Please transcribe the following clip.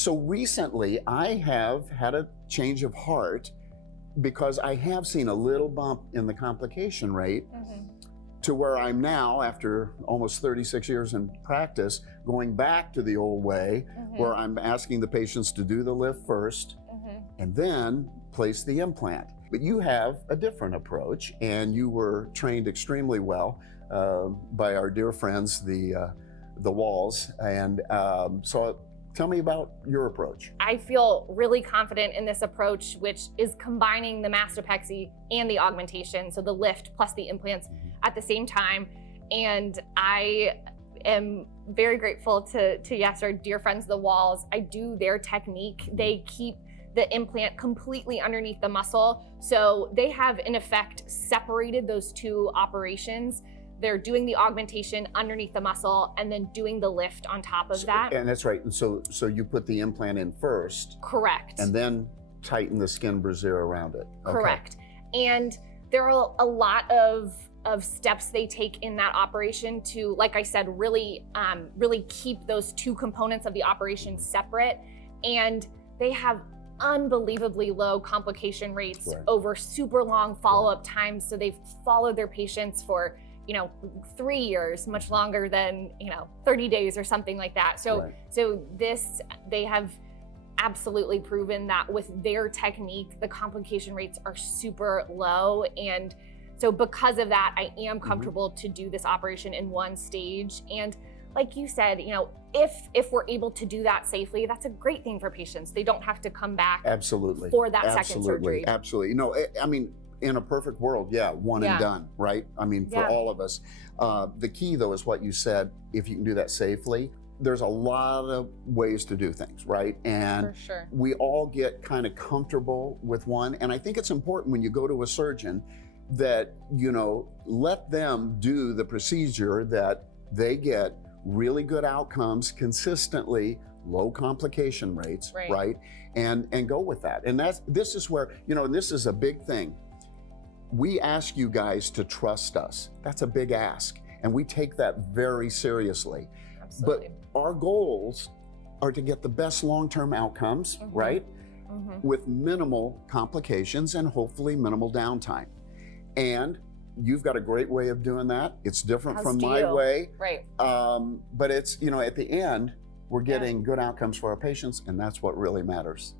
So recently I have had a change of heart because I have seen a little bump in the complication rate to where I'm now, after almost 36 years in practice, going back to the old way where I'm asking the patients to do the lift first and then place the implant. But you have a different approach, and you were trained extremely well by our dear friends, the Walls. And so tell me about your approach. I feel really confident in this approach, which is combining the Mastopexy and the augmentation, so the lift plus the implants at the same time. And I am very grateful to yes, our dear friends, the Walls. I do their technique. They keep the implant completely underneath the muscle. So they have, in effect, separated those two operations. They're doing the augmentation underneath the muscle and then doing the lift on top of that. And that's right. And so you put the implant in first. Correct. And then tighten the skin brassiere around it. Okay. Correct. And there are a lot of steps they take in that operation to, like I said, really keep those two components of the operation separate. And they have unbelievably low complication rates over super long follow-up times. So they've followed their patients for 3 years, much longer than 30 days or something like that. So they have absolutely proven that with their technique, the complication rates are super low. And so because of that, I am comfortable to do this operation in one stage. And like you said, if we're able to do that safely, that's a great thing for patients. They don't have to come back for that second surgery. Absolutely. I mean, in a perfect world, one and done, right? I mean, for all of us. The key, though, is what you said. If you can do that safely, there's a lot of ways to do things, right? And we all get kind of comfortable with one. And I think it's important when you go to a surgeon that, let them do the procedure that they get really good outcomes consistently, low complication rates, right? And go with that. And this is where, this is a big thing. We ask you guys to trust us. That's a big ask. And we take that very seriously. Absolutely. But our goals are to get the best long-term outcomes, right? With minimal complications and hopefully minimal downtime. And you've got a great way of doing that. It's different from my way. Right. But it's, at the end, we're getting good outcomes for our patients, and that's what really matters.